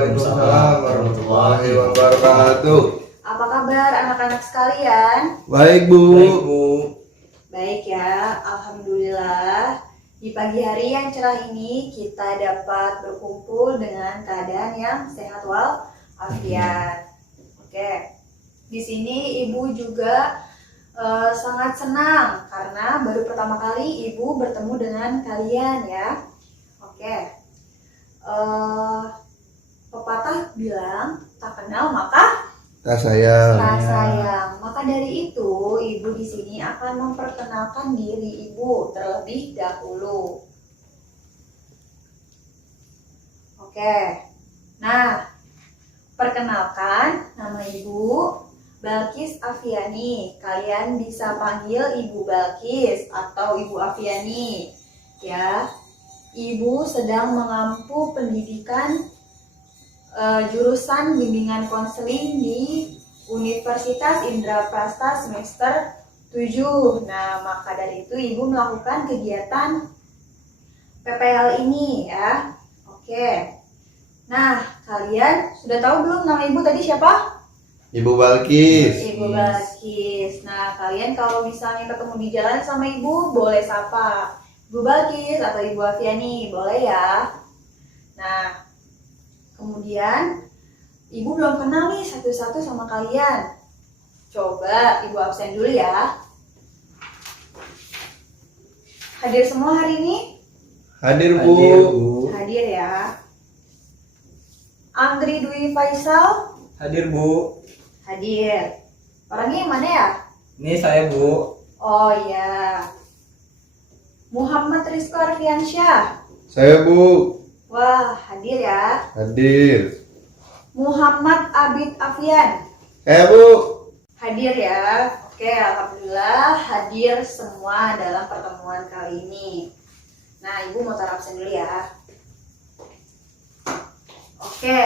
Waalaikumsalam warahmatullahi wabarakatuh. Apa kabar anak-anak sekalian? Baik, Bu. Baik ya, alhamdulillah. Di pagi hari yang cerah ini kita dapat berkumpul dengan keadaan yang sehat walafiat. Oke. Di sini Ibu juga sangat senang karena baru pertama kali Ibu bertemu dengan kalian ya. Oke. Pepatah bilang tak kenal maka Tak sayang. tak sayang. Maka dari itu Ibu di sini akan memperkenalkan diri Ibu terlebih dahulu. Oke. Nah, perkenalkan nama Ibu Balkis Afiani. Kalian bisa panggil Ibu Balkis atau Ibu Afiani. Ya. Ibu sedang mengampu pendidikan jurusan bimbingan konseling di Universitas Indraprasta semester 7. Nah, maka dari itu Ibu melakukan kegiatan PPL ini ya. Oke. Nah, kalian sudah tahu belum nama Ibu tadi siapa? Ibu Balkis. Ibu Balkis. Nah, kalian kalau misalnya ketemu di jalan sama Ibu, boleh sapa Ibu Balkis atau Ibu Afiani, boleh ya. Nah, kemudian Ibu belum kenal nih satu-satu sama kalian. Coba Ibu absen dulu ya. Hadir semua hari ini? Hadir, Bu. Hadir ya. Andri Dwi Faisal? Hadir, Bu. Hadir. Orangnya yang mana ya? Ini saya, Bu. Oh iya. Muhammad Rizko Arfiansyah? Saya, Bu. Wah, hadir ya. Hadir. Muhammad Abid Afian? Saya, Bu. Hadir ya. Oke, alhamdulillah hadir semua dalam pertemuan kali ini. Nah, Ibu mau taruh absen dulu ya. Oke.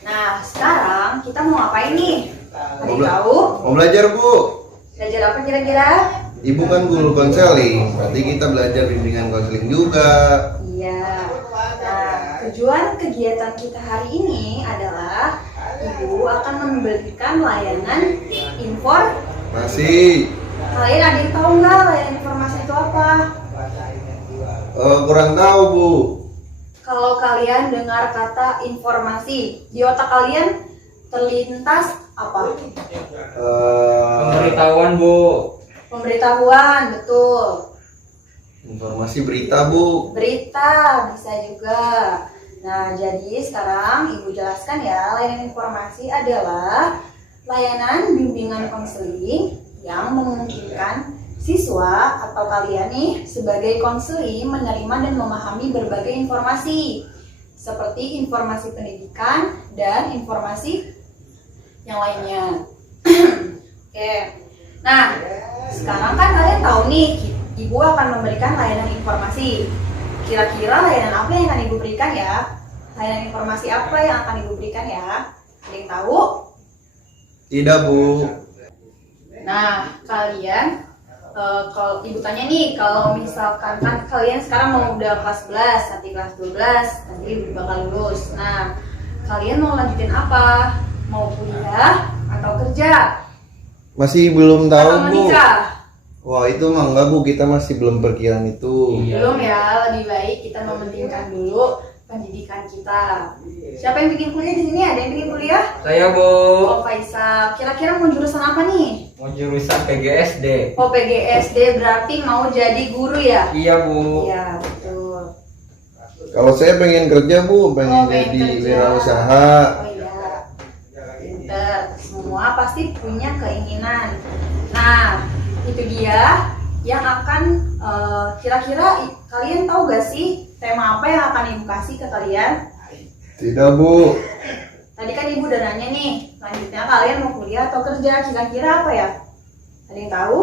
Nah, sekarang kita mau ngapain nih? Ada yang tahu? Mau belajar, Bu. Belajar apa kira-kira? Ibu kan guru konseling, berarti kita belajar bimbingan konseling juga. Iya. Nah, tujuan kegiatan kita hari ini adalah Ibu akan memberikan layanan informasi. Kalian ada yang tahu nggak layanan informasi itu apa? Kurang tahu, Bu. Kalau kalian dengar kata informasi, di otak kalian terlintas apa? Pemberitahuan, Bu. Pemberitahuan, betul. Informasi berita, Bu. Berita bisa juga. Nah, jadi sekarang Ibu jelaskan ya, layanan informasi adalah layanan bimbingan konseling yang memungkinkan siswa atau kalian nih sebagai konseling menerima dan memahami berbagai informasi seperti informasi pendidikan dan informasi yang lainnya. Oke. Nah, sekarang kan kalian tahu nih, Ibu akan memberikan layanan informasi. Kira-kira layanan apa yang akan Ibu berikan ya? Layanan informasi apa yang akan Ibu berikan ya? Ada yang tahu? Tidak, Bu. Nah, kalian kalau Ibu tanya nih, kalau misalkan kan kalian sekarang mau udah kelas 11, nanti kelas 12, nanti Ibu bakal lulus. Nah, kalian mau lanjutin apa? Mau kuliah atau kerja? Masih belum tahu, Atau Bu. menikah? Wah, itu mah enggak, Bu. Kita masih belum perkiraan itu. Iya. Belum ya, lebih baik kita mementingkan dulu pendidikan kita. Siapa yang bikin kuliah di sini? Ada yang bikin kuliah? Saya, Bu. Oh, Faisal. Kira-kira mau jurusan apa nih? Mau jurusan PGSD. Oh, PGSD berarti mau jadi guru ya? Iya, Bu. Iya, betul. Kalau saya pengen kerja, Bu, pengen pengen jadi kerja. wirausaha. Oh iya, pinter. Semua pasti punya keinginan. Nah, itu dia yang akan kira-kira kalian tahu gak sih tema apa yang akan Ibu kasih ke kalian? Tidak, Bu. Tadi kan Ibu udah nanya nih, selanjutnya kalian mau kuliah atau kerja? Kira-kira apa ya? Ada yang tahu?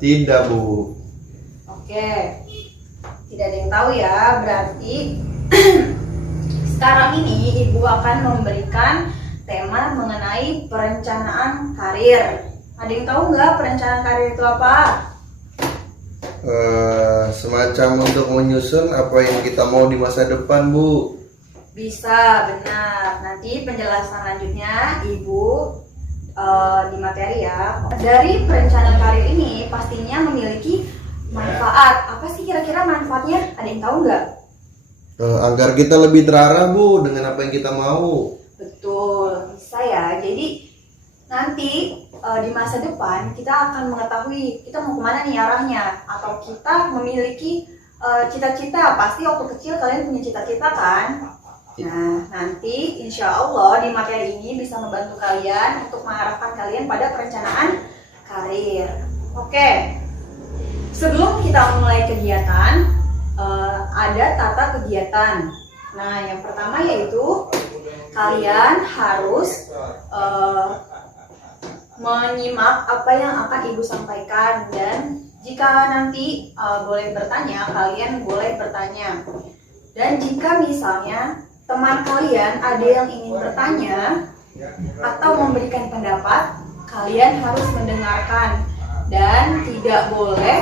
Tidak, Bu. Oke, tidak ada yang tahu ya. Berarti sekarang ini Ibu akan memberikan tema mengenai perencanaan karir. Ada yang tahu nggak perencanaan karir itu apa? Semacam untuk menyusun apa yang kita mau di masa depan, Bu. Bisa, benar. Nanti penjelasan lanjutnya Ibu di materi ya. Dari perencanaan karir ini pastinya memiliki manfaat. Apa sih kira-kira manfaatnya? Ada yang tahu nggak? Agar kita lebih terarah, Bu, dengan apa yang kita mau. Betul, bisa ya. Jadi nanti di masa depan kita akan mengetahui kita mau kemana nih arahnya. Atau kita memiliki cita-cita. Pasti waktu kecil kalian punya cita-cita kan? Nah, nanti insya Allah di materi ini bisa membantu kalian untuk mengarahkan kalian pada perencanaan karir. Oke, sebelum kita mulai kegiatan, ada tata kegiatan. Nah, yang pertama yaitu kalian harus menyimak apa yang akan Ibu sampaikan, dan jika nanti boleh bertanya, kalian boleh bertanya. Dan jika misalnya teman kalian ada yang ingin bertanya atau memberikan pendapat, kalian harus mendengarkan dan tidak boleh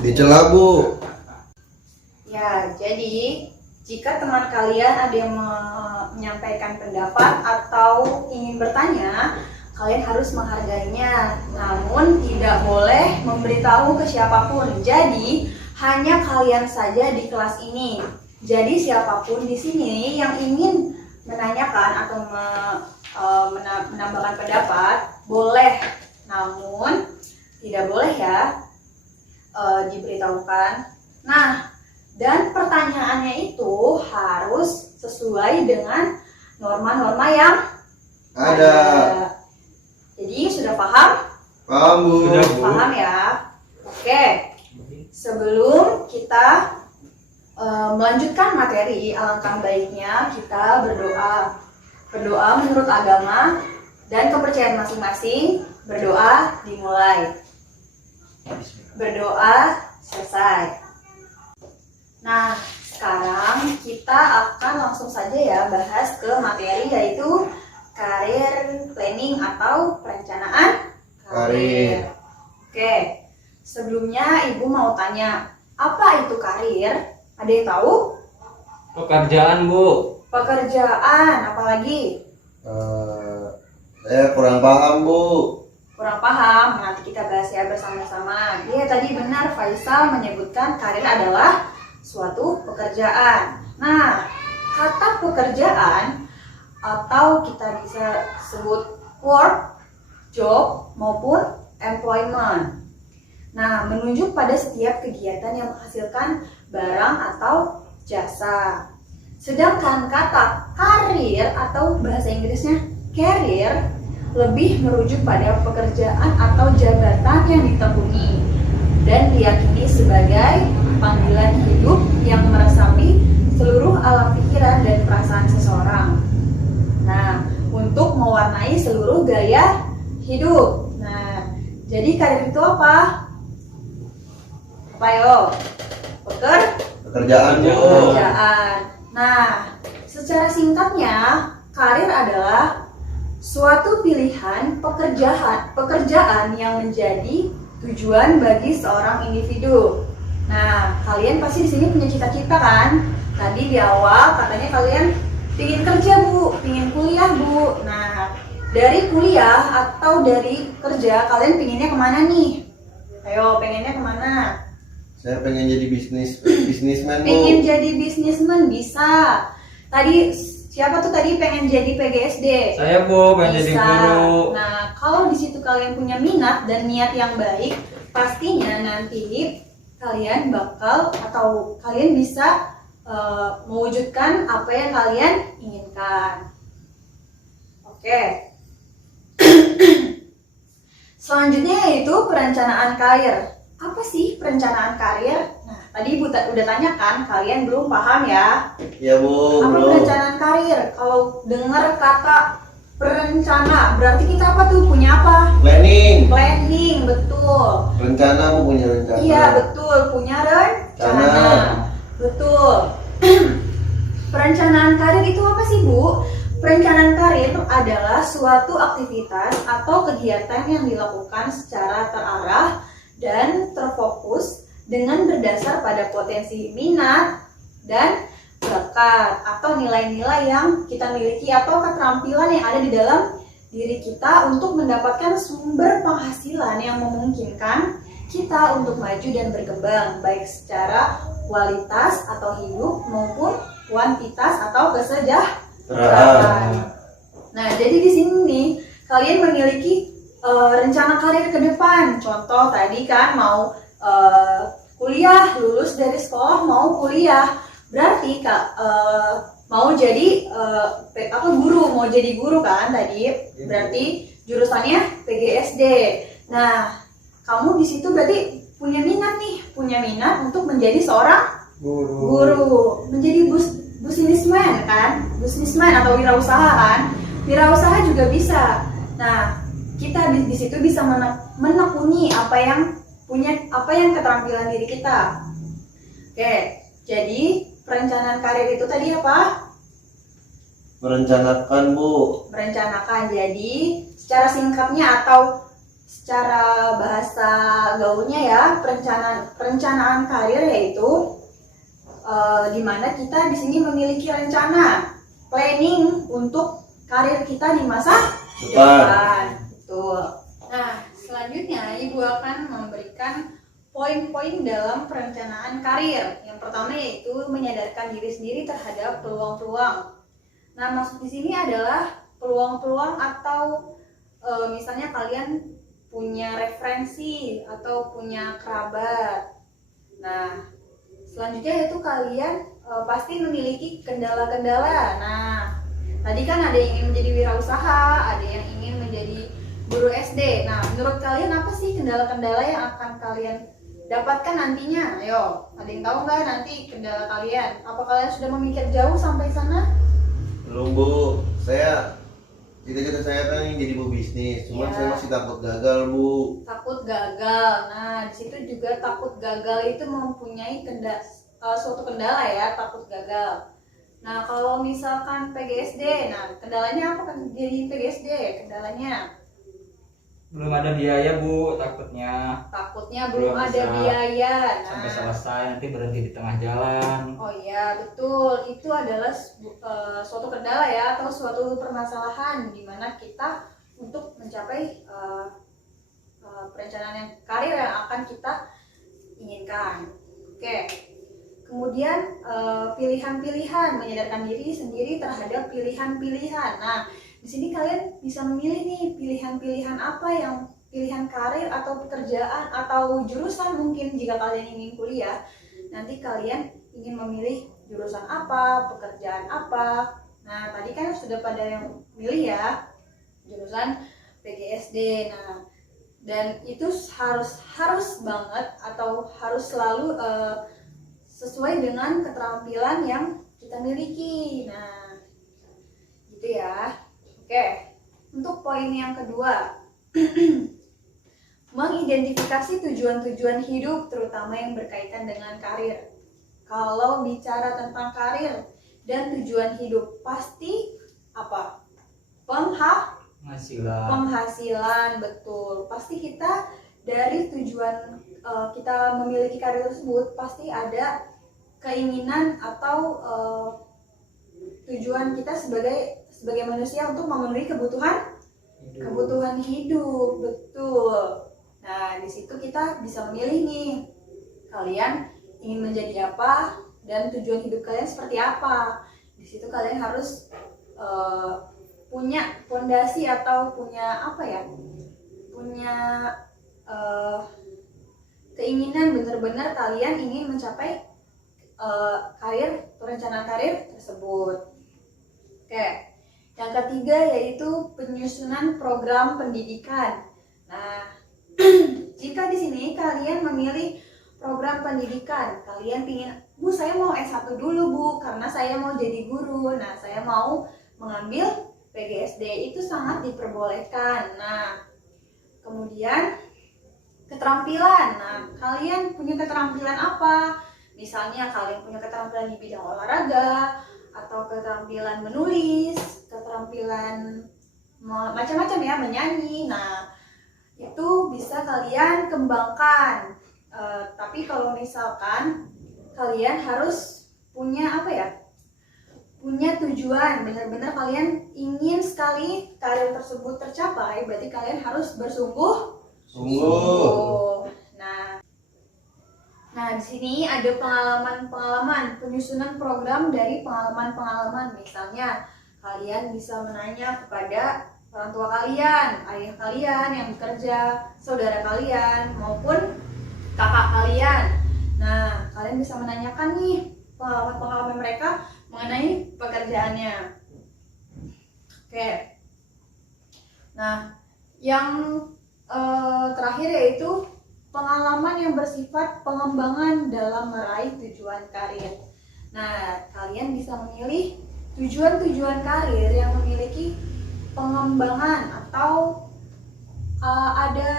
dicela, Bu. Ya, jadi jika teman kalian ada yang menyampaikan pendapat atau ingin bertanya, kalian harus menghargainya, namun tidak boleh memberitahu ke siapapun. Jadi hanya kalian saja di kelas ini. Jadi siapapun di sini yang ingin menanyakan atau menambahkan pendapat boleh, namun tidak boleh ya diberitahukan. Nah, dan pertanyaannya itu harus sesuai dengan norma-norma yang ada. Jadi sudah paham? Paham, Bu. Sudah, Bu. Paham ya? Oke. Sebelum kita melanjutkan materi, alangkah baiknya kita berdoa. Berdoa menurut agama dan kepercayaan masing-masing. Berdoa dimulai. Berdoa selesai. Nah, sekarang kita akan langsung saja ya bahas ke materi, yaitu career planning atau perencanaan karir. Oke. Sebelumnya Ibu mau tanya, apa itu karir? Ada yang tahu? Pekerjaan, Bu. Pekerjaan, apalagi? Saya kurang paham, Bu. Kurang paham, nanti kita bahas ya bersama-sama. Iya, tadi benar Faisal menyebutkan karir adalah suatu pekerjaan. Nah, kata pekerjaan atau kita bisa sebut work, job maupun employment. Nah, menunjuk pada setiap kegiatan yang menghasilkan barang atau jasa. Sedangkan kata karir atau bahasa Inggrisnya career lebih merujuk pada pekerjaan atau jabatan yang ditekuni dan diyakini sebagai panggilan hidup yang meresapi seluruh alam pikiran dan perasaan seseorang. Nah, untuk mewarnai seluruh gaya hidup. Nah, jadi karir itu apa? Apa yo? Pekerjaan, Bu. Pekerjaan. Nah, secara singkatnya, karir adalah suatu pilihan pekerjaan yang menjadi tujuan bagi seorang individu. Nah, kalian pasti di sini punya cita-cita kan? Tadi di awal katanya kalian ingin kerja, Bu, ingin kuliah, Bu. Nah, dari kuliah atau dari kerja kalian pinginnya kemana nih? Ayo, pengennya kemana? Saya pengen jadi bisnismen, Bu. Pengen jadi bisnismen bisa. Tadi siapa tuh tadi pengen jadi PGSD? Saya, Bu, pengen jadi Bisa. guru. Nah, kalau di situ kalian punya minat dan niat yang baik, pastinya nanti kalian bakal atau kalian bisa mewujudkan apa yang kalian inginkan. Oke. Selanjutnya yaitu perencanaan karir. Apa sih perencanaan karir? Nah, tadi Ibu udah tanyakan, kalian belum paham ya? Ya, Bu. Apa Belum. perencanaan karir? Kalau dengar kata perencana, berarti kita apa tuh? Punya apa? Planning. Planning, betul. Rencana, Bu, punya rencana. Iya, betul. Punya rencana. Rencana. Betul. Perencanaan karir itu apa sih, Bu? Perencanaan karir adalah suatu aktivitas atau kegiatan yang dilakukan secara terarah dan terfokus dengan berdasar pada potensi minat dan bakat atau nilai-nilai yang kita miliki atau keterampilan yang ada di dalam diri kita untuk mendapatkan sumber penghasilan yang memungkinkan kita untuk maju dan berkembang baik secara kualitas atau hidup maupun kuantitas atau kesejahteraan. Nah, jadi di sini nih kalian memiliki rencana karir ke depan. Contoh tadi kan mau kuliah, lulus dari sekolah mau kuliah. Berarti mau jadi guru, mau jadi guru kan tadi. Berarti jurusannya PGSD. Nah, kamu di situ berarti punya minat untuk menjadi seorang guru, menjadi businessman kan, businessman atau wirausaha kan. Wirausaha juga bisa. Nah, kita di situ bisa menekuni apa yang keterampilan diri kita. Oke, jadi perencanaan karir itu tadi apa? Merencanakan, Bu. Merencanakan. Jadi secara singkatnya atau secara bahasa gaulnya ya, perencanaan karir yaitu di mana kita di sini memiliki rencana, planning untuk karir kita di masa depan. Betul. Nah, selanjutnya Ibu akan memberikan poin-poin dalam perencanaan karir. Yang pertama yaitu menyadarkan diri sendiri terhadap peluang-peluang. Nah, maksud di sini adalah peluang-peluang atau misalnya kalian punya referensi atau punya kerabat. Nah, selanjutnya yaitu kalian pasti memiliki kendala-kendala. Nah, tadi kan ada yang ingin menjadi wirausaha, ada yang ingin menjadi guru SD. Nah, menurut kalian apa sih kendala-kendala yang akan kalian dapatkan nantinya? Ayo, ada yang tahu nggak nanti kendala kalian? Apa kalian sudah memikir jauh sampai sana? Belum, Bu. Cita-cita saya kan ingin jadi pebisnis, cuman Ya. saya masih takut gagal, Bu. Takut gagal. Nah, di situ juga takut gagal itu mempunyai suatu kendala ya, takut gagal. Nah, kalau misalkan PGSD, nah kendalanya apa kan jadi PGSD? Kendalanya Belum ada biaya, Bu, takutnya. takutnya belum Belum ada bisa biaya. Sampai Nah, selesai nanti berhenti di tengah jalan. oh iya betul, itu adalah suatu kendala ya atau suatu permasalahan di mana kita untuk mencapai perencanaan yang karir yang akan kita inginkan. Oke. Kemudian pilihan-pilihan, menyadarkan diri sendiri terhadap pilihan-pilihan. Nah, di sini kalian bisa memilih nih pilihan-pilihan apa yang pilihan karir atau pekerjaan atau jurusan mungkin jika kalian ingin kuliah. Nanti kalian ingin memilih jurusan apa, pekerjaan apa. Nah, tadi kan sudah pada yang milih ya jurusan PGSD. Nah, dan itu harus banget atau harus selalu sesuai dengan keterampilan yang kita miliki. Nah, gitu ya. Oke, untuk poin yang kedua, mengidentifikasi tujuan-tujuan hidup terutama yang berkaitan dengan karir. Kalau bicara tentang karir dan tujuan hidup, pasti apa? Penghasilan, betul. Pasti kita dari tujuan kita memiliki karir tersebut pasti ada keinginan atau tujuan kita sebagai manusia untuk memenuhi kebutuhan hidup, betul. Nah, di situ kita bisa memilih nih, kalian ingin menjadi apa dan tujuan hidup kalian seperti apa. Di situ kalian harus punya fondasi atau punya keinginan benar-benar kalian ingin mencapai perencanaan karir tersebut. Oke, yang ketiga yaitu penyusunan program pendidikan. Nah, jika di sini kalian memilih program pendidikan, kalian ingin, Bu, saya mau S1 dulu, Bu, karena saya mau jadi guru. Nah, saya mau mengambil PGSD, itu sangat diperbolehkan. Nah, kemudian keterampilan. Nah, kalian punya keterampilan apa? Misalnya kalian punya keterampilan di bidang olahraga, atau keterampilan menulis, keterampilan macam-macam ya, menyanyi. Nah, itu bisa kalian kembangkan. Tapi kalau misalkan kalian harus punya apa ya? Punya tujuan, benar-benar kalian ingin sekali karir tersebut tercapai, berarti kalian harus bersungguh-sungguh. Nah, di sini ada pengalaman-pengalaman, penyusunan program dari pengalaman-pengalaman. Misalnya, kalian bisa menanya kepada orang tua kalian, ayah kalian yang bekerja, saudara kalian, maupun kakak kalian. Nah, kalian bisa menanyakan nih pengalaman-pengalaman mereka mengenai pekerjaannya. Oke. Nah, yang terakhir yaitu pengalaman yang bersifat pengembangan dalam meraih tujuan karir. Nah, kalian bisa memilih tujuan-tujuan karir yang memiliki pengembangan atau ada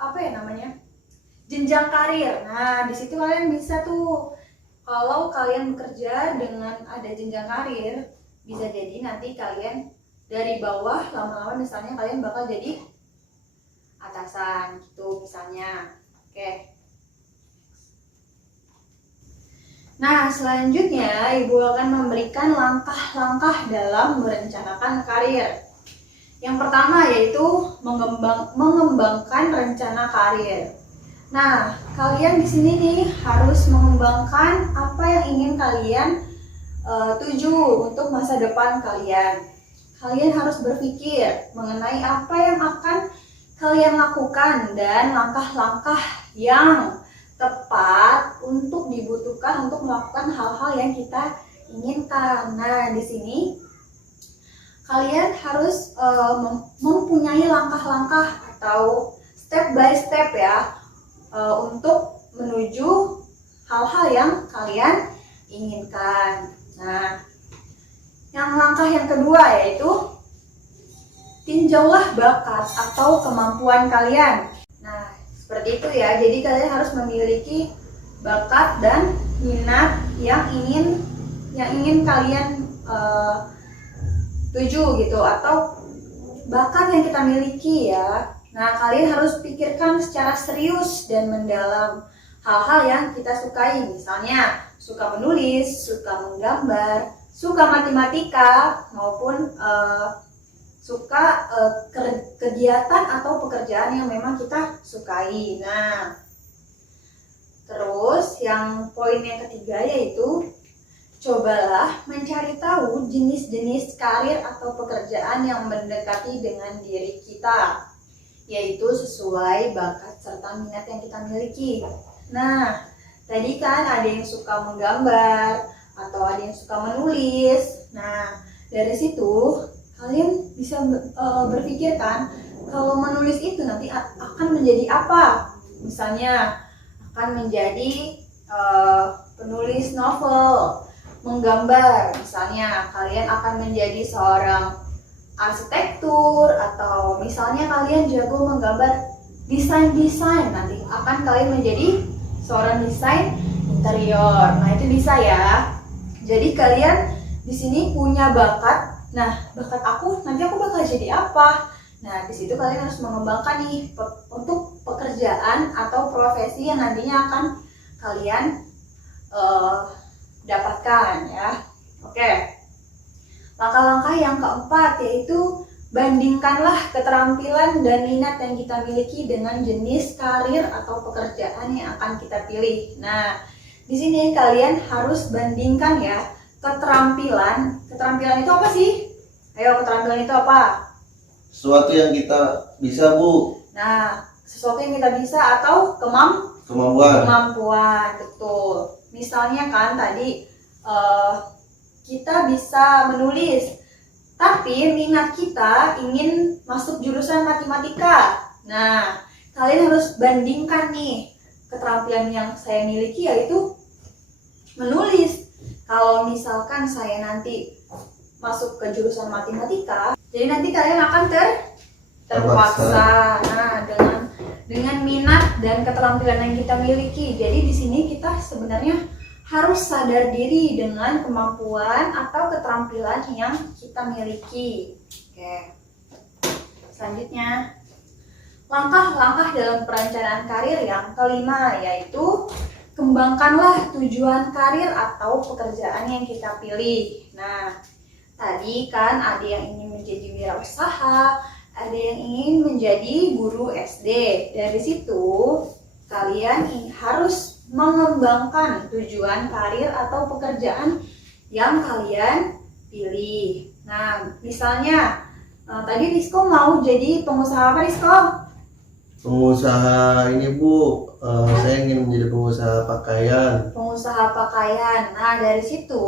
apa ya namanya? Jenjang karir. Nah, di situ kalian bisa tuh, kalau kalian bekerja dengan ada jenjang karir, bisa jadi nanti kalian dari bawah lama-lama misalnya kalian bakal jadi atasan gitu misalnya. Oke. Nah, selanjutnya Ibu akan memberikan langkah-langkah dalam merencanakan karir. Yang pertama yaitu mengembangkan rencana karir. Nah, kalian di sini nih harus mengembangkan apa yang ingin kalian tuju untuk masa depan kalian. Kalian harus berpikir mengenai apa yang akan kalian lakukan dan langkah-langkah yang tepat untuk dibutuhkan untuk melakukan hal-hal yang kita inginkan. Nah, di sini kalian harus mempunyai langkah-langkah atau step by step ya, untuk menuju hal-hal yang kalian inginkan. Nah, yang langkah yang kedua yaitu tinjaulah bakat atau kemampuan kalian. Nah, seperti itu ya. Jadi kalian harus memiliki bakat dan minat yang ingin kalian tuju gitu, atau bakat yang kita miliki ya. Nah, kalian harus pikirkan secara serius dan mendalam hal-hal yang kita sukai. Misalnya, suka menulis, suka menggambar, suka matematika, maupun suka kegiatan atau pekerjaan yang memang kita sukai. Nah, terus yang poin yang ketiga yaitu cobalah mencari tahu jenis-jenis karir atau pekerjaan yang mendekati dengan diri kita, yaitu sesuai bakat serta minat yang kita miliki. Nah, tadi kan ada yang suka menggambar atau ada yang suka menulis. Nah, dari situ kalian bisa berpikir kan, kalau menulis itu nanti akan menjadi apa? Misalnya akan menjadi penulis novel. Menggambar, misalnya kalian akan menjadi seorang arsitektur, atau misalnya kalian jago menggambar desain, nanti akan kalian menjadi seorang desain interior. Nah, itu bisa ya. Jadi kalian di sini punya bakat. Nah, bakat nanti aku bakal jadi apa? Nah, di situ kalian harus mengembangkan nih untuk pekerjaan atau profesi yang nantinya akan kalian dapatkan ya. Oke. Langkah-langkah yang keempat yaitu bandingkanlah keterampilan dan minat yang kita miliki dengan jenis karir atau pekerjaan yang akan kita pilih. Nah, di sini kalian harus bandingkan ya keterampilan. Keterampilan itu apa sih? Ayo, keterampilan itu apa? Sesuatu yang kita bisa, Bu. Nah, sesuatu yang kita bisa atau kemampuan, betul. Misalnya kan tadi kita bisa menulis, tapi minat kita ingin masuk jurusan matematika. Nah, kalian harus bandingkan nih keterampilan yang saya miliki yaitu menulis. Kalau misalkan saya nanti masuk ke jurusan matematika, jadi nanti kalian akan terpaksa. Nah, dengan minat dan keterampilan yang kita miliki. Jadi di sini kita sebenarnya harus sadar diri dengan kemampuan atau keterampilan yang kita miliki. Oke. Selanjutnya, langkah-langkah dalam perencanaan karir yang kelima yaitu kembangkanlah tujuan karir atau pekerjaan yang kita pilih. Nah, tadi kan ada yang ingin menjadi wirausaha, ada yang ingin menjadi guru SD. Dari situ kalian harus mengembangkan tujuan karir atau pekerjaan yang kalian pilih. Nah, misalnya tadi Rizko mau jadi pengusaha apa, Rizko? Pengusaha ini Bu, saya ingin menjadi pengusaha pakaian. Pengusaha pakaian. Nah, dari situ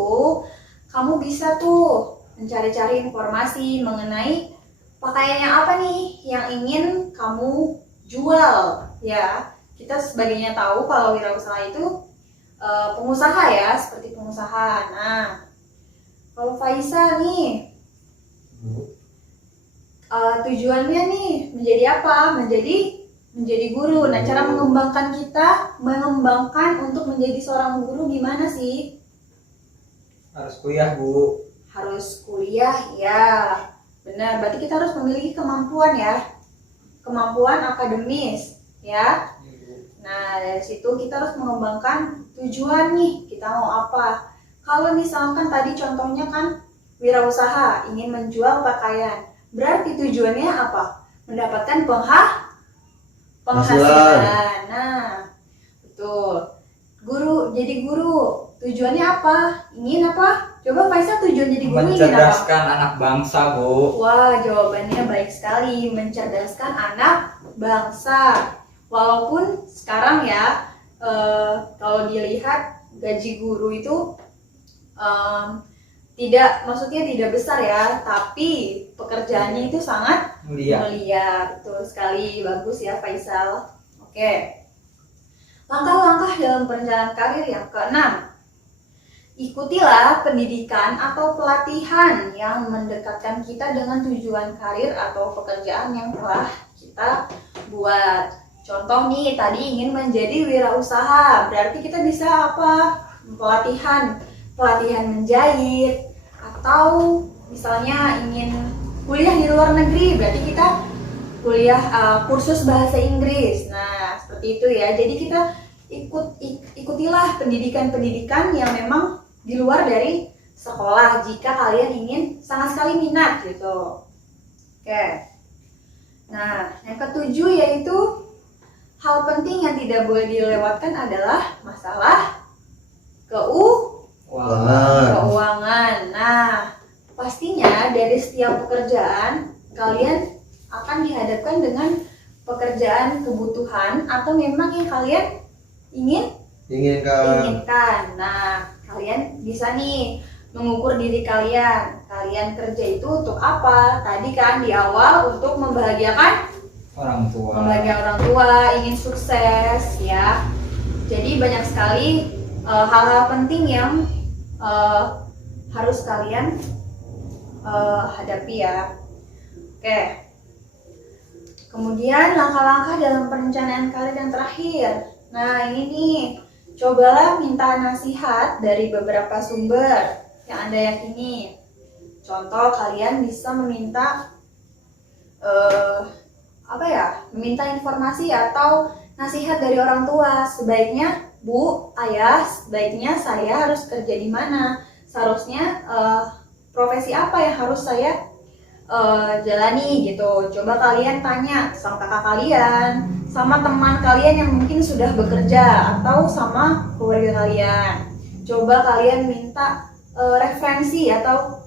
kamu bisa tuh mencari-cari informasi mengenai pakaiannya apa nih yang ingin kamu jual ya. Kita sebagiannya tahu kalau wirausaha itu pengusaha ya, seperti pengusaha. Nah, kalau Faisa nih tujuannya nih menjadi apa? Menjadi guru. Nah, cara mengembangkan untuk menjadi seorang guru gimana sih? Harus kuliah, Bu. Harus kuliah, ya. Benar, berarti kita harus memiliki kemampuan ya. Kemampuan akademis, ya. Nah, dari situ kita harus mengembangkan tujuan nih, kita mau apa. Kalau misalkan tadi contohnya kan wirausaha, ingin menjual pakaian. Berarti tujuannya apa? Mendapatkan penghasilan. Nah, betul. Jadi guru, tujuannya apa? Ingin apa? Coba Faisal, tujuan jadi guru ingin apa? Mencerdaskan anak bangsa, Bu. Wah, jawabannya baik sekali. Mencerdaskan anak bangsa. Walaupun sekarang ya, kalau dilihat gaji guru itu maksudnya tidak besar ya, tapi pekerjaannya itu sangat mulia. Betul sekali, bagus ya Faisal. Oke. Langkah-langkah dalam perencanaan karir yang keenam. Ikutilah pendidikan atau pelatihan yang mendekatkan kita dengan tujuan karir atau pekerjaan yang telah kita buat. Contoh nih, tadi ingin menjadi wirausaha, berarti kita bisa apa? Pelatihan menjahit, atau misalnya ingin kuliah di luar negeri, berarti kita kuliah kursus bahasa Inggris. Nah, seperti itu ya. Jadi kita ikutilah pendidikan-pendidikan yang memang di luar dari sekolah jika kalian ingin sangat sekali minat gitu. Oke. Nah, yang ketujuh yaitu hal penting yang tidak boleh dilewatkan adalah masalah keuangan. Nah, pastinya dari setiap pekerjaan kalian akan dihadapkan dengan pekerjaan kebutuhan atau memang yang kalian inginkan. Nah, kalian bisa nih mengukur diri kalian. Kalian kerja itu untuk apa? Tadi kan di awal untuk membahagiakan orang tua, ingin sukses ya. Jadi banyak sekali hal-hal penting yang harus kalian hadapi ya. Oke. Kemudian langkah-langkah dalam perencanaan karir yang terakhir. Nah, ini nih, cobalah minta nasihat dari beberapa sumber yang Anda yakini. Contoh, kalian bisa meminta meminta informasi atau nasihat dari orang tua. Sebaiknya, Bu, Ayah, sebaiknya saya harus kerja di mana? Seharusnya profesi apa yang harus saya jalani gitu. Coba kalian tanya sama kakak kalian, sama teman kalian yang mungkin sudah bekerja, atau sama keluarga kalian. Coba kalian minta referensi atau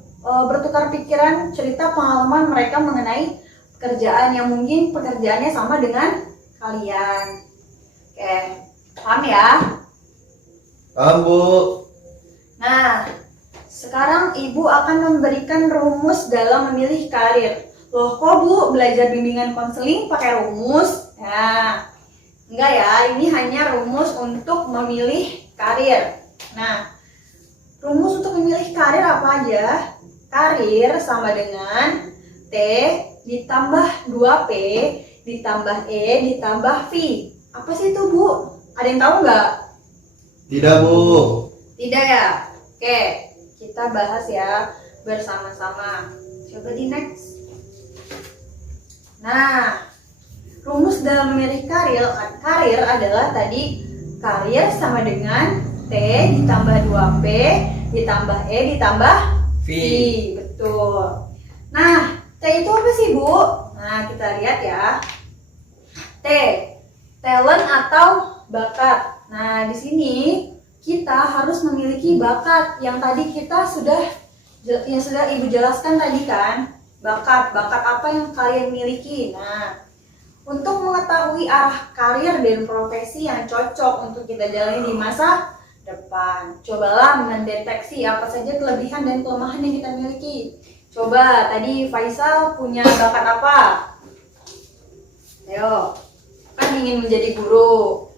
bertukar pikiran, cerita pengalaman mereka mengenai pekerjaan yang mungkin pekerjaannya sama dengan kalian. Oke, paham ya? Paham, Bu. Nah, sekarang Ibu akan memberikan rumus dalam memilih karir. Loh, kok Bu belajar bimbingan konseling pakai rumus? Nah, enggak ya, ini hanya rumus untuk memilih karir. Nah, rumus untuk memilih karir apa aja? Karir sama dengan T ditambah 2P ditambah E ditambah V. Apa sih itu, Bu? Ada yang tahu nggak? Tidak, Bu. Tidak ya? Oke, kita bahas ya bersama-sama. Coba di next. Nah, rumus dalam memilih karir adalah tadi karir sama dengan T ditambah 2P ditambah E ditambah V. Betul. Nah, T itu apa sih, Bu? Nah, kita lihat ya. T, talent atau bakat. Nah, di sini kita harus memiliki bakat yang tadi kita sudah Ibu jelaskan tadi kan. Bakat apa yang kalian miliki. Nah, untuk mengetahui arah karir dan profesi yang cocok untuk kita jalani di masa depan, cobalah mendeteksi apa saja kelebihan dan kelemahan yang kita miliki. Coba, tadi Faisal punya bakat apa? Ayo, kan ingin menjadi guru.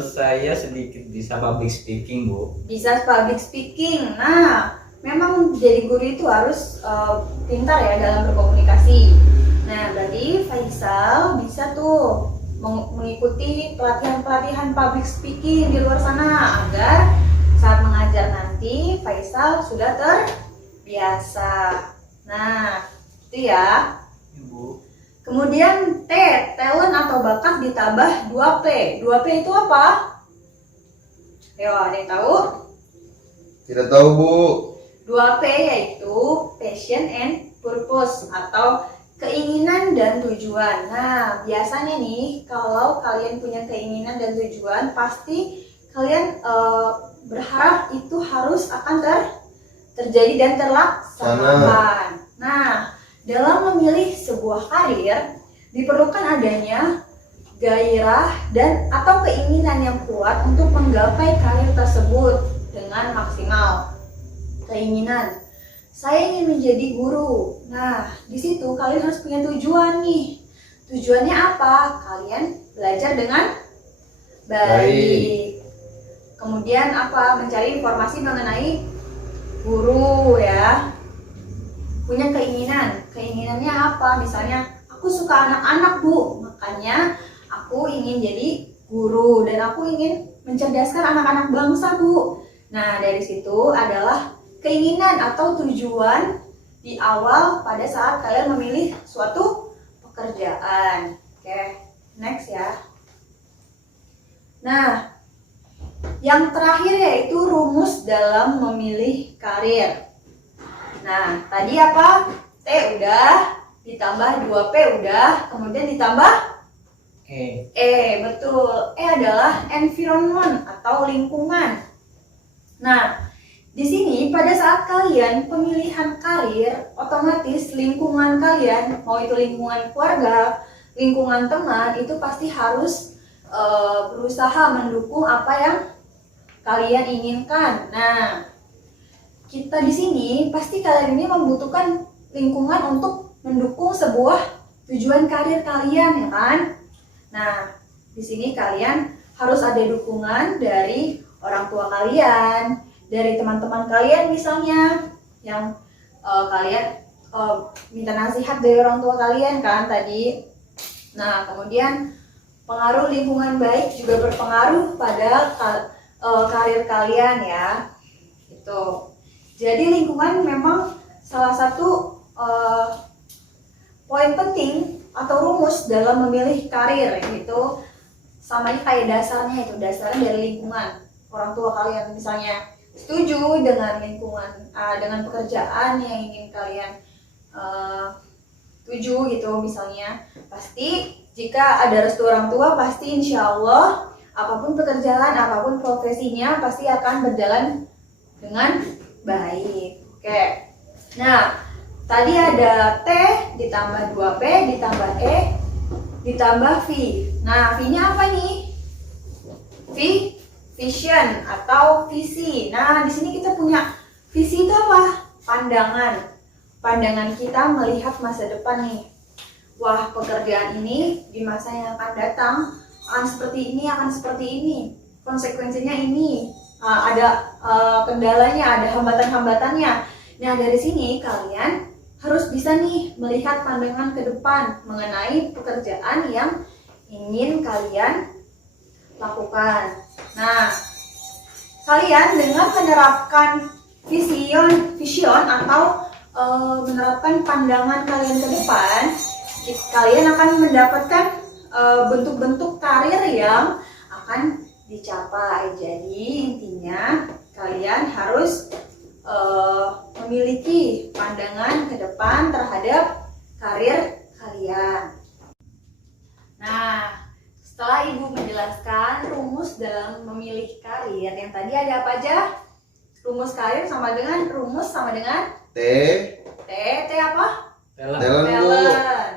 Saya sedikit bisa public speaking, Bu. Bisa public speaking. Nah, memang jadi guru itu harus pintar ya dalam berkomunikasi. Nah, berarti Faisal bisa tuh mengikuti pelatihan-pelatihan public speaking di luar sana agar saat mengajar nanti Faisal sudah terbiasa. Nah, itu ya. Bu. Kemudian T, talent atau bakat ditambah 2P. 2P itu apa? Ayo, ada yang tahu? Tidak tahu, Bu. 2P yaitu passion and purpose atau keinginan dan tujuan. Nah, biasanya nih kalau kalian punya keinginan dan tujuan, pasti kalian berharap itu harus akan terjadi dan terlaksanakan. Nah, dalam memilih sebuah karir diperlukan adanya gairah dan atau keinginan yang kuat untuk menggapai karir tersebut dengan maksimal. Keinginan, saya ingin menjadi guru. Nah, di situ kalian harus punya tujuan nih. Tujuannya apa? Kalian belajar dengan baik. Kemudian apa? Mencari informasi mengenai guru ya. Punya keinginan. Keinginannya apa? Misalnya, aku suka anak-anak, Bu. Makanya aku ingin jadi guru dan aku ingin mencerdaskan anak-anak bangsa, Bu. Nah, dari situ adalah keinginan atau tujuan di awal pada saat kalian memilih suatu pekerjaan. Oke, next ya. Nah, yang terakhir yaitu rumus dalam memilih karir. Nah, tadi apa? T udah, ditambah 2P udah, kemudian ditambah betul. E adalah environment atau lingkungan. Nah, di sini pada saat kalian pemilihan karir, otomatis lingkungan kalian, mau itu lingkungan keluarga, lingkungan teman, itu pasti harus berusaha mendukung apa yang kalian inginkan. Nah, kita di sini pasti kalian ini membutuhkan lingkungan untuk mendukung sebuah tujuan karir kalian, ya kan? Nah, di sini kalian harus ada dukungan dari orang tua kalian, dari teman-teman kalian misalnya, yang kalian minta nasihat dari orang tua kalian kan tadi. Nah, kemudian pengaruh lingkungan baik juga berpengaruh pada karir kalian ya. Itu. Jadi lingkungan memang salah satu poin penting atau rumus dalam memilih karir, yaitu samanya kayak dasarnya dari lingkungan. Orang tua kalian misalnya setuju dengan lingkungan, dengan pekerjaan yang ingin kalian tuju gitu misalnya, pasti jika ada restu orang tua, pasti insya Allah apapun pekerjaan, apapun profesinya pasti akan berjalan dengan baik. Oke. Nah, tadi ada T ditambah 2P ditambah E ditambah V. Nah, V-nya apa nih? Vision atau visi. Nah, di sini kita punya visi itu apa? Pandangan kita melihat masa depan nih. Wah, pekerjaan ini di masa yang akan datang akan seperti ini, konsekuensinya ini. Ada kendalanya, ada hambatan-hambatannya. Nah, dari sini kalian harus bisa nih melihat pandangan ke depan mengenai pekerjaan yang ingin kalian lakukan. Nah, kalian dengan menerapkan vision atau menerapkan pandangan kalian ke depan, kalian akan mendapatkan bentuk-bentuk karir yang akan dicapai. Jadi intinya kalian harus memiliki pandangan ke depan terhadap karir kalian. Nah, setelah Ibu menjelaskan rumus dalam memilih karir, yang tadi ada apa aja? Rumus karir sama dengan T T apa? Talent. talent Bu. Talent.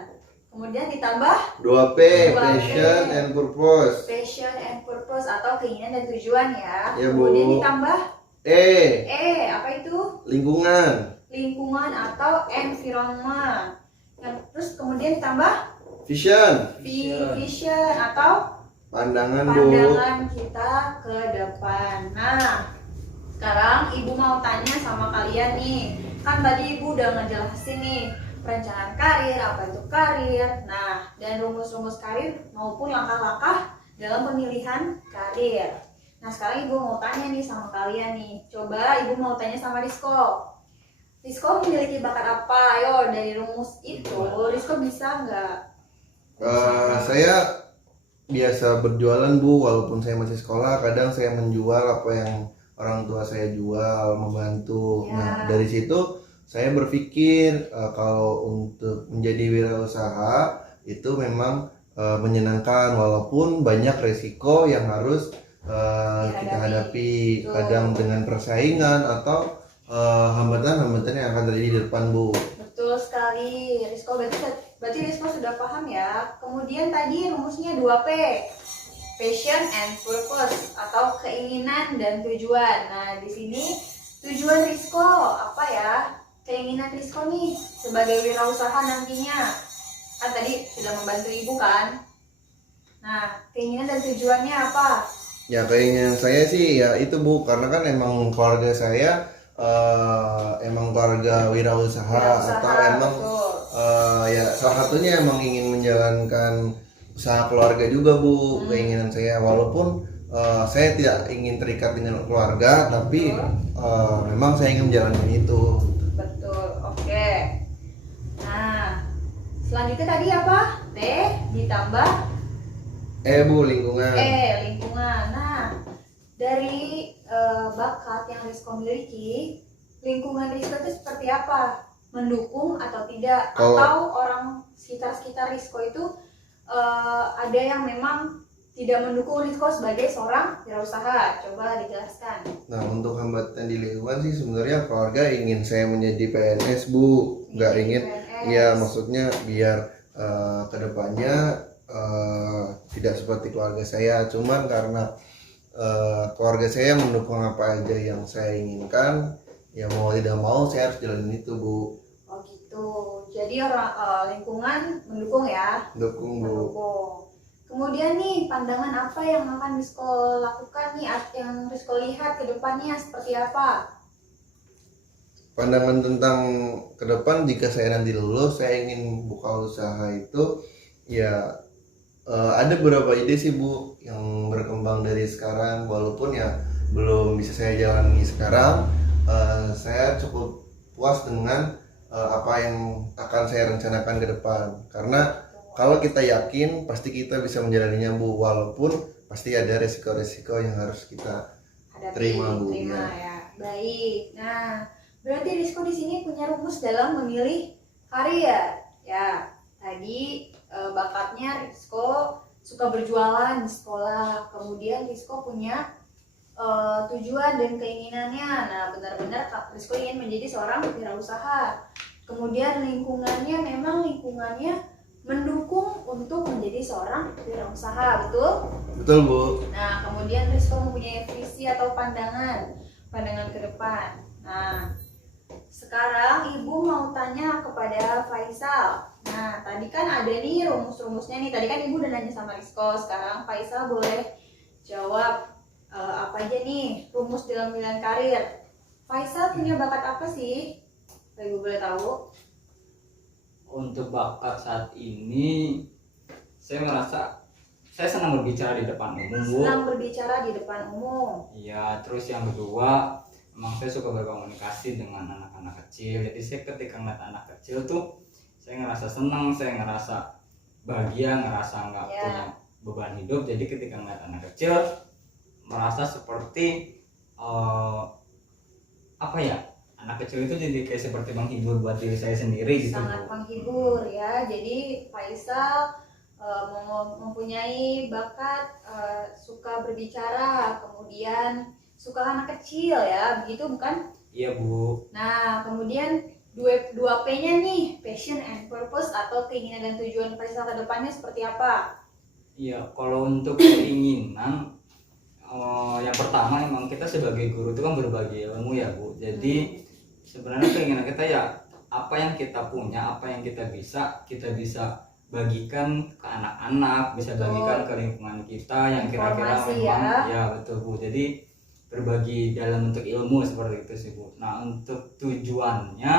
Kemudian ditambah 2P 2P. passion and purpose. passion and purpose atau keinginan dan tujuan ya. Ya, Bu. Kemudian ditambah E apa itu? lingkungan. Lingkungan atau environment. Terus kemudian ditambah Vision vision atau pandangan Bu. pandangan kita ke depan. Nah, sekarang Ibu mau tanya sama kalian nih. Kan tadi Ibu udah ngejelasin nih perencanaan karir, apa itu karir. Nah, dan rumus-rumus karir maupun langkah-langkah dalam pemilihan karir. Nah, sekarang Ibu mau tanya nih sama kalian nih. Coba Ibu mau tanya sama Rizko. Rizko memiliki bakat apa? Ayo, dari rumus itu, Rizko bisa nggak? Saya biasa berjualan Bu, walaupun saya masih sekolah, kadang saya menjual apa yang orang tua saya jual, membantu. Ya. Nah, dari situ saya berpikir kalau untuk menjadi wirausaha itu memang menyenangkan, walaupun banyak resiko yang harus kita hadapi, Betul. kadang dengan persaingan atau hambatan-hambatan yang akan terjadi di depan Bu. Betul sekali, Rizko. Berarti Rizko sudah paham ya. Kemudian tadi rumusnya 2P, passion and purpose atau keinginan dan tujuan. Nah, di sini tujuan Rizko apa ya? Keinginan Rizko nih sebagai wirausaha nantinya. Kan tadi sudah membantu Ibu kan? Nah, keinginan dan tujuannya apa? Ya keinginan saya sih ya itu Bu, karena kan emang keluarga saya emang keluarga wirausaha atau emang betul. ya salah satunya emang ingin menjalankan usaha keluarga juga Bu. Keinginan saya, walaupun saya tidak ingin terikat dengan keluarga, tapi memang saya ingin menjalankan itu. Betul, oke. Nah, selanjutnya tadi apa? T ditambah Bu, lingkungan. lingkungan. Nah, dari bakat yang Rizko miliki, lingkungan Rizko itu seperti apa? Mendukung atau tidak? Kalau- Atau orang sekitar Rizko itu ada yang memang tidak mendukung Rizko sebagai seorang wirausaha? Coba dijelaskan. Nah, untuk hambatan di lingkungan sih sebenarnya keluarga ingin saya menjadi PNS Bu, nggak Menjadi ingin. PNS. Ya maksudnya biar kedepannya tidak seperti keluarga saya, cuman karena keluarga saya mendukung apa aja yang saya inginkan, ya mau tidak mau saya harus jalanin itu Bu. Oh gitu. Jadi orang lingkungan mendukung ya? Dukung Bu. Mendukung. Kemudian nih, pandangan apa yang akan Rizko lakukan nih, yang Rizko lihat ke depannya seperti apa? Pandangan tentang ke depan, jika saya nanti lulus, saya ingin buka usaha itu, ya ada beberapa ide sih Bu yang berkembang dari sekarang, walaupun ya belum bisa saya jalani sekarang. Saya cukup puas dengan apa yang akan saya rencanakan ke depan, karena kalau kita yakin pasti kita bisa menjalaninya Bu, walaupun pasti ada resiko-resiko yang harus kita Hadapi, terima Bu. terima ya. Baik. Nah, berarti Rizko di sini punya rumus dalam memilih karir. Ya, tadi bakatnya Rizko suka berjualan di sekolah. Kemudian Rizko punya tujuan dan keinginannya. Nah, benar-benar Rizko ingin menjadi seorang wirausaha. Kemudian lingkungannya mendukung untuk menjadi seorang wirausaha, betul? Betul Bu. Nah, kemudian Rizko mempunyai visi atau pandangan ke depan. Nah, sekarang Ibu mau tanya kepada Faisal. Nah, tadi kan ada nih rumus-rumusnya nih. Tadi kan Ibu udah nanya sama Rizko. Sekarang Faisal boleh jawab apa aja nih rumus dalam pemilihan karir. Faisal punya bakat apa sih? Kalau Ibu boleh tahu. Untuk bakat saat ini, saya merasa saya senang berbicara di depan umum, Bu. Senang berbicara di depan umum. Iya, terus yang kedua, Emang saya suka berkomunikasi dengan anak-anak kecil, jadi saya ketika ngeliat anak kecil tuh saya ngerasa senang, saya ngerasa bahagia, ngerasa nggak punya beban hidup. Jadi ketika ngeliat anak kecil merasa seperti apa ya, anak kecil itu jadi kayak seperti menghibur buat diri saya sendiri gitu. Sangat menghibur ya. Jadi Faisal mempunyai bakat suka berbicara, kemudian suka anak kecil ya, begitu bukan? Iya Bu. Nah, kemudian dua P-nya nih, passion and purpose atau keinginan dan tujuan Faisal ke depannya seperti apa? Iya, kalau untuk keinginan yang pertama emang kita sebagai guru itu kan berbagi ilmu ya Bu. Jadi sebenarnya keinginan kita ya apa yang kita punya, apa yang kita bisa bagikan ke anak-anak, bisa bagikan ke lingkungan kita yang kira-kira memang ya betul Bu. Jadi berbagi dalam bentuk ilmu seperti itu sih Bu. Nah, untuk tujuannya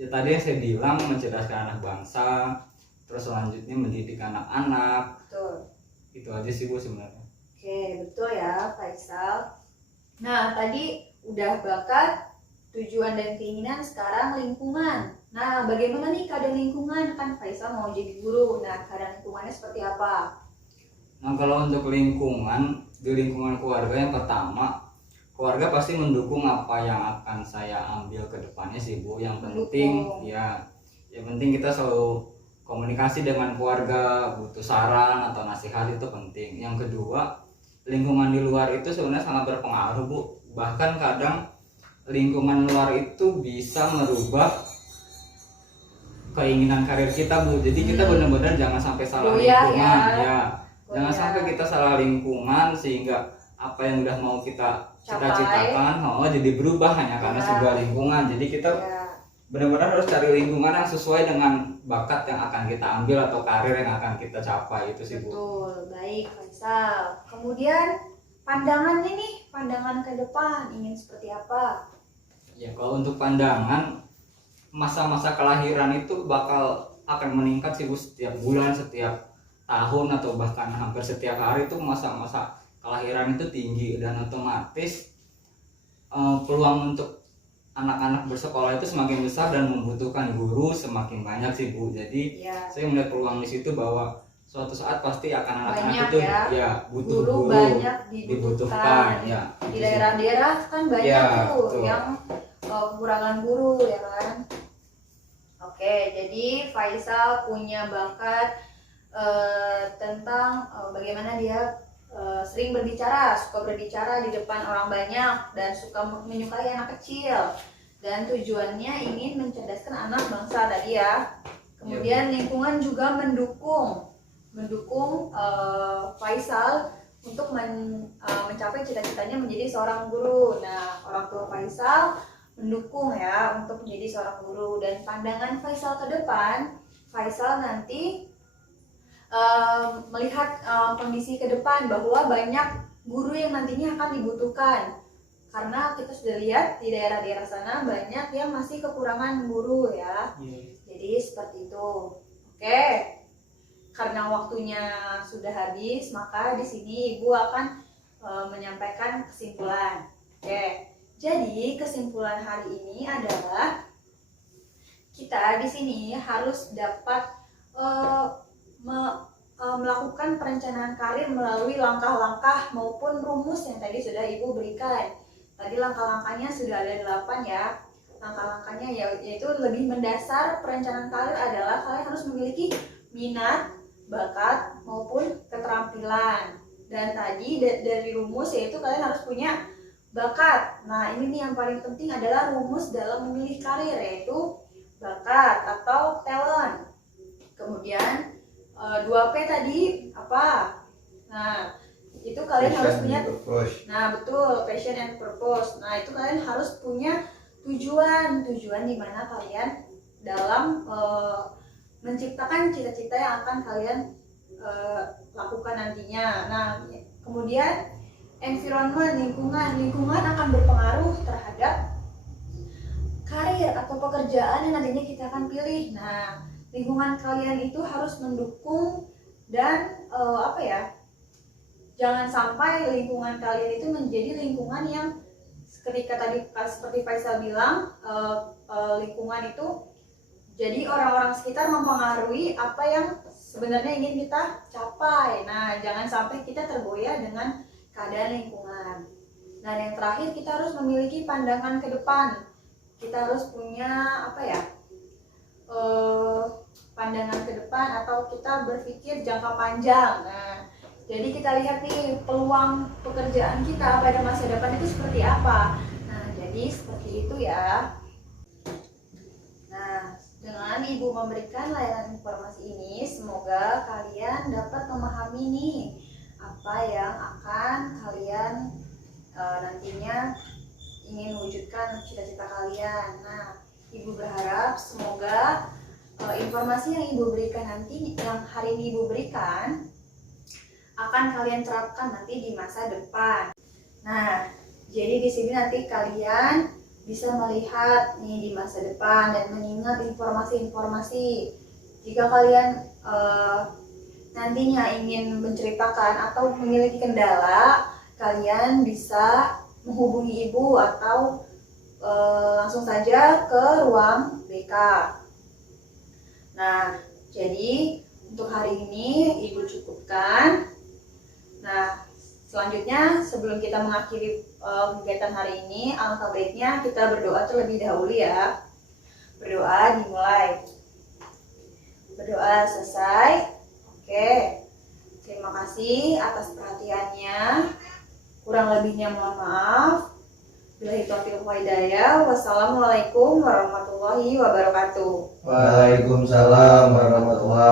ya tadi yang saya bilang mencerdaskan anak bangsa, terus selanjutnya mendidik anak-anak. Betul. Itu aja sih Bu sebenarnya. Oke, betul ya Faisal. Nah, tadi udah bakat, tujuan dan keinginan, sekarang lingkungan. Nah, bagaimana nih keadaan lingkungan? Kan Faisal mau jadi guru. Nah, keadaan lingkungannya seperti apa? Nah, kalau untuk lingkungan, di lingkungan keluarga yang pertama, keluarga pasti mendukung apa yang akan saya ambil ke depannya sih Bu. Yang penting yang penting kita selalu komunikasi dengan keluarga, butuh saran atau nasihat itu penting. Yang kedua, lingkungan di luar itu sebenarnya sangat berpengaruh Bu. Bahkan kadang lingkungan luar itu bisa merubah keinginan karir kita Bu. Jadi kita benar-benar jangan sampai salah lingkungan ya. Jangan sampai kita salah lingkungan sehingga apa yang udah mau kita cita-citakan jadi berubah hanya karena sebuah lingkungan. Jadi kita benar-benar harus cari lingkungan yang sesuai dengan bakat yang akan kita ambil atau karir yang akan kita capai, itu sih Bu. Betul, baik Faisal. Kemudian pandangannya nih, pandangan ke depan ingin seperti apa? Ya, kalau untuk pandangan, masa-masa kelahiran itu akan meningkat sih Bu, setiap bulan, setiap tahun atau bahkan hampir setiap hari itu masa-masa kelahiran itu tinggi, dan otomatis peluang untuk anak-anak bersekolah itu semakin besar dan membutuhkan guru semakin banyak sih Bu. Jadi saya melihat peluang di situ bahwa suatu saat pasti akan anak-anak itu butuh guru banyak dibutuhkan ya. Di daerah-daerah kan banyak tuh yang kekurangan guru ya kan. Oke, jadi Faisal punya bakat tentang bagaimana dia sering berbicara, suka berbicara di depan orang banyak dan suka menyukai anak kecil, dan tujuannya ingin mencerdaskan anak bangsa tadi ya. Kemudian lingkungan juga mendukung Faisal untuk mencapai cita-citanya menjadi seorang guru. Nah, orang tua Faisal mendukung ya untuk menjadi seorang guru, dan pandangan Faisal ke depan, Faisal nanti melihat kondisi ke depan bahwa banyak guru yang nantinya akan dibutuhkan, karena kita sudah lihat di daerah-daerah sana banyak yang masih kekurangan guru ya. Jadi seperti itu. Oke, karena waktunya sudah habis, maka di sini Ibu akan menyampaikan kesimpulan. Oke, jadi kesimpulan hari ini adalah kita di sini harus dapat melakukan perencanaan karir melalui langkah-langkah maupun rumus yang tadi sudah Ibu berikan. Tadi langkah-langkahnya sudah ada 8 ya. Langkah-langkahnya yaitu lebih mendasar perencanaan karir adalah kalian harus memiliki minat, bakat maupun keterampilan. Dan tadi dari rumus yaitu kalian harus punya bakat. Nah, ini nih yang paling penting adalah rumus dalam memilih karir, yaitu bakat atau talent. Kemudian 2P tadi apa? Nah, itu kalian harus punya. Nah, betul, passion and purpose. Nah, itu kalian harus punya tujuan di mana kalian dalam menciptakan cita-cita yang akan kalian lakukan nantinya. Nah, kemudian environment, lingkungan akan berpengaruh terhadap karir atau pekerjaan yang nantinya kita akan pilih. Nah, lingkungan kalian itu harus mendukung dan jangan sampai lingkungan kalian itu menjadi lingkungan yang ketika tadi seperti Faisal bilang, lingkungan itu jadi orang-orang sekitar mempengaruhi apa yang sebenarnya ingin kita capai. Nah, jangan sampai kita tergoyah dengan keadaan lingkungan. Nah, yang terakhir kita harus memiliki pandangan ke depan. Kita harus punya pandangan ke depan atau kita berpikir jangka panjang. Nah, jadi kita lihat nih peluang pekerjaan kita pada masa depan itu seperti apa. Nah, jadi seperti itu ya. Nah, dengan Ibu memberikan layanan informasi ini, semoga kalian dapat memahami nih apa yang akan kalian nantinya ingin wujudkan cita-cita kalian. Nah, Ibu berharap semoga informasi yang Ibu berikan nanti, yang hari ini Ibu berikan, akan kalian terapkan nanti di masa depan. Nah, jadi di sini nanti kalian bisa melihat nih di masa depan dan mengingat informasi-informasi. Jika kalian nantinya ingin menceritakan atau memiliki kendala, kalian bisa menghubungi Ibu atau langsung saja ke ruang BK. Nah, jadi untuk hari ini Ibu cukupkan. Nah, selanjutnya sebelum kita mengakhiri kegiatan hari ini, alangkah baiknya kita berdoa terlebih dahulu ya. Berdoa dimulai. Berdoa selesai. Oke. Terima kasih atas perhatiannya. Kurang lebihnya mohon maaf. Billahi taufiq wal hidayah. Wassalamualaikum warahmatullahi wabarakatuh. Waalaikumsalam warahmatullahi